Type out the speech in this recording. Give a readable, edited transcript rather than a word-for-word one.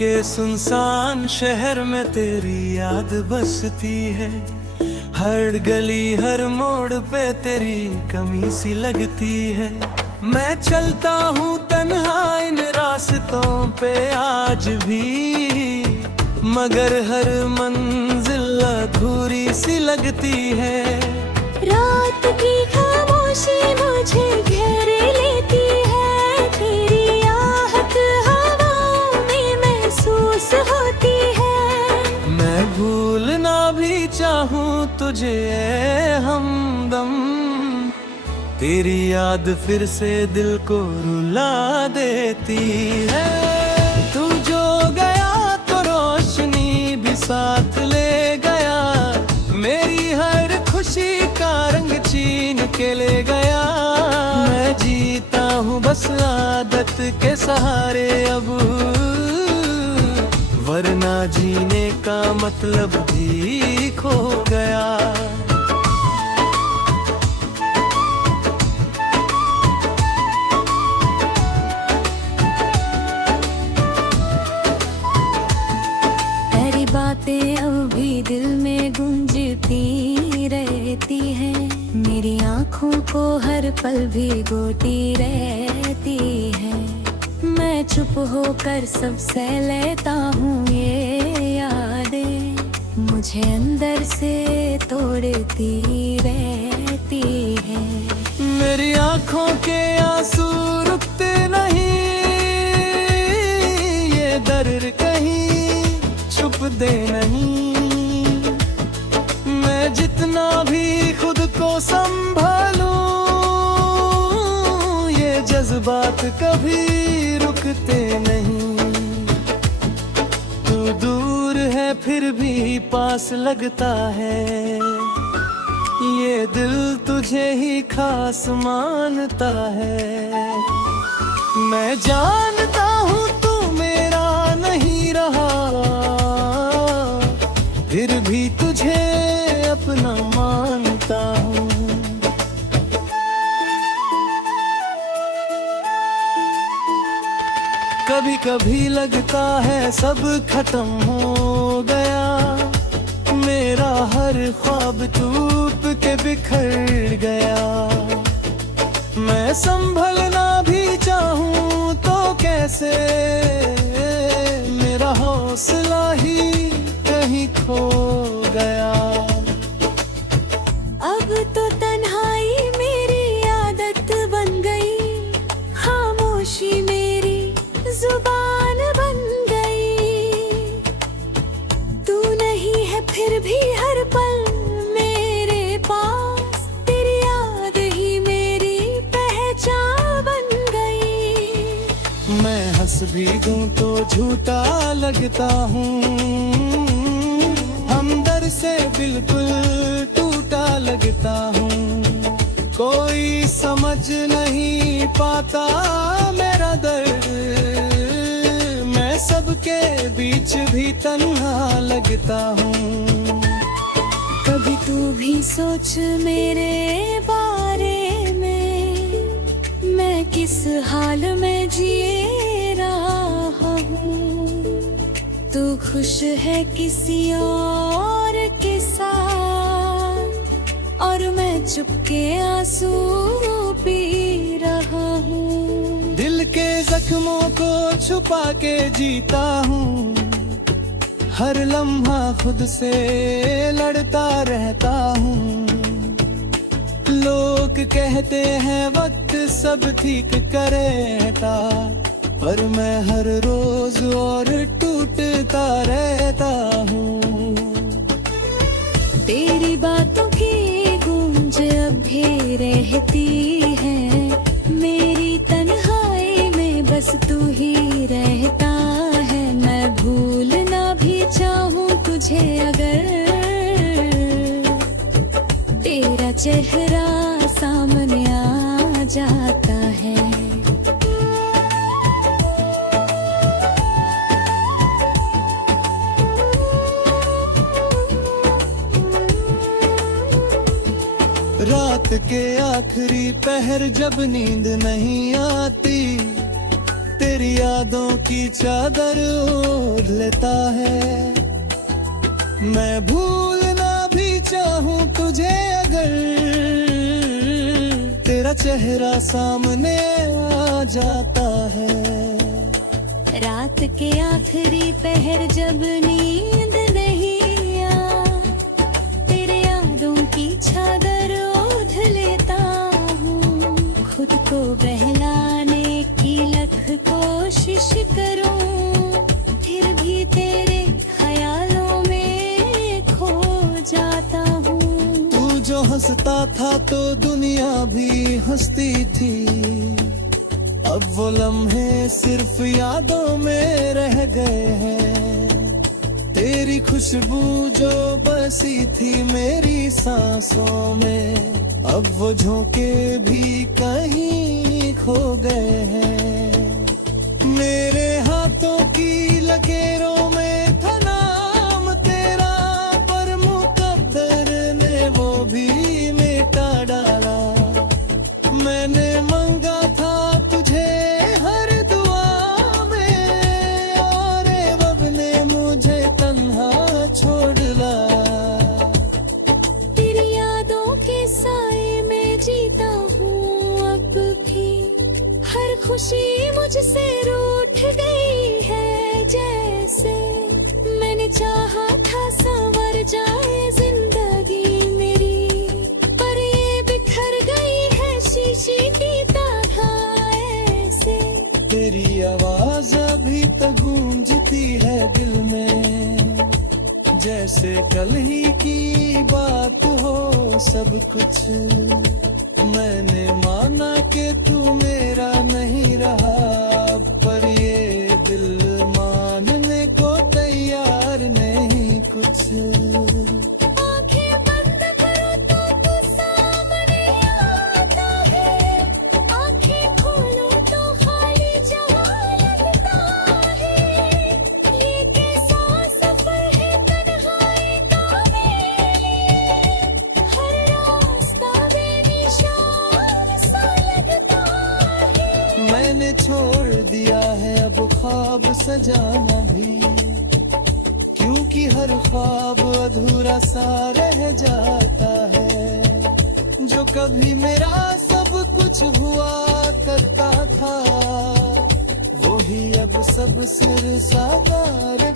के सुनसान शहर में तेरी याद बसती है। हर गली हर मोड़ पे तेरी कमी सी लगती है। मैं चलता हूँ तन्हा इन रास्तों पे आज भी, मगर हर मंजिल अधूरी सी लगती है। रात की खामोशी मुझे घेरे लेती है, तेरी आहट हवाओं में महसूस होती है। मैं भूलना भी चाहूँ तुझे ऐ हमदम, तेरी याद फिर से दिल को रुला देती है। तू जो गया तो रोशनी भी साथ ले गया, मेरी हर खुशी का रंग छीन के ले गया। मैं जीता हूँ बस आदत के सहारे अब, वरना जीने का मतलब भी खो गया। बातें अब भी दिल में गूंजती रहती हैं, मेरी आँखों को हर पल भिगोती रहती है। मैं चुप होकर सब सह लेता हूँ ये यादें, मुझे अंदर से तोड़ती रहती है। मेरी आँखों के आंसू रुकते नहीं, ये दर्द कहीं दे नहीं। मैं जितना भी खुद को संभालूं, ये जज्बात कभी रुकते नहीं। तू दूर है फिर भी पास लगता है, ये दिल तुझे ही खास मानता है। मैं जानता हूँ तू मेरा नहीं रहा, फिर भी तुझे अपना मानता हूँ। कभी कभी लगता है सब खत्म हो गया, मेरा हर ख्वाब टूट के बिखर गया। मैं संभलना भी चाहूँ तो कैसे, मेरा हौसला ही कहीं खो गया। अब तो तन्हाई मेरी आदत बन गई, खामोशी मेरी जुबान बन गई। तू नहीं है फिर भी हर पल मेरे पास, तेरी याद ही मेरी पहचान बन गई। मैं हंस भी दूं तो झूठा लगता हूँ, हमदर्द से बिल्कुल टूटा लगता हूँ। कोई समझ नहीं पाता मेरा दर्द, मैं सबके बीच भी तन्हा लगता हूँ। कभी तू भी सोच मेरे बारे में, मैं किस हाल में जी रहा हूँ। तू खुश है किसी और के साथ, और मैं चुपके आंसू पी रहा हूँ। दिल के जख्मों को छुपा के जीता हूँ, हर लम्हा खुद से लड़ता रहता हूँ। लोग कहते हैं वक्त सब ठीक करेगा, पर मैं हर रोज और टूटता रहता हूँ। तेरी बातों की गूंज अब भी रहती है, मेरी तन्हाई में बस तू ही रहता है। मैं भूलना भी चाहूँ तुझे अगर, तेरा चेहरा सामने आ जाता है। रात के आखिरी पहर जब नींद नहीं आती, तेरे तेरी यादों की चादर ओढ़ लेता है। मैं भूलना भी चाहूं तुझे अगर, तेरा चेहरा सामने आ जाता है। रात के आखिरी पहर जब नींद नहीं आ, तेरे यादों की चादर ओढ़ लेता हूँ। खुद को बहलाने की लख कोशिश करूँ, फिर भी तेरे ख्यालों में खो जाता हूँ। तू जो हंसता था तो दुनिया भी हंसती थी, अब वो लम्हे सिर्फ यादों में रह गए हैं। तेरी खुशबू जो बसी थी मेरी सांसों में, अब वो झोंके भी कहीं खो गए हैं। मेरे हाथों की लकीरों में था नाम तेरा, पर मुकद्दर ने वो भी मिटा डाला। मैंने मांगा था तुझे हर दुआ में, और रब ने मुझे तन्हा छोड़ ला। तेरी यादों के साए में जीता हूँ अब भी, हर खुशी मुझसे रूठ गई है। जैसे मैंने चाहा था संवर जाए जिंदगी मेरी, पर ये बिखर गई है शीशी की तरह ऐसे। तेरी आवाज अभी तक गूंजती है दिल में, जैसे कल ही की बात हो सब कुछ। मैंने माना कि तू मेरा नहीं रहा, पर ये दिल मानने को तैयार नहीं कुछ। आंखें बंद करो तो तू सामने आता है, आंखें खोलो तो खाली जहां लगता है। ये कैसा सफर है तन्हाई का मेरे लिए, हर रास्ता बेनिशान सा लगता है। मैंने छोड़ दिया है अब ख्वाब सजाना भी, क्योंकि हर ख्वाब अधूरा सा रह जाता है। जो कभी मेरा सब कुछ हुआ करता था, वो ही अब सब सिर साकार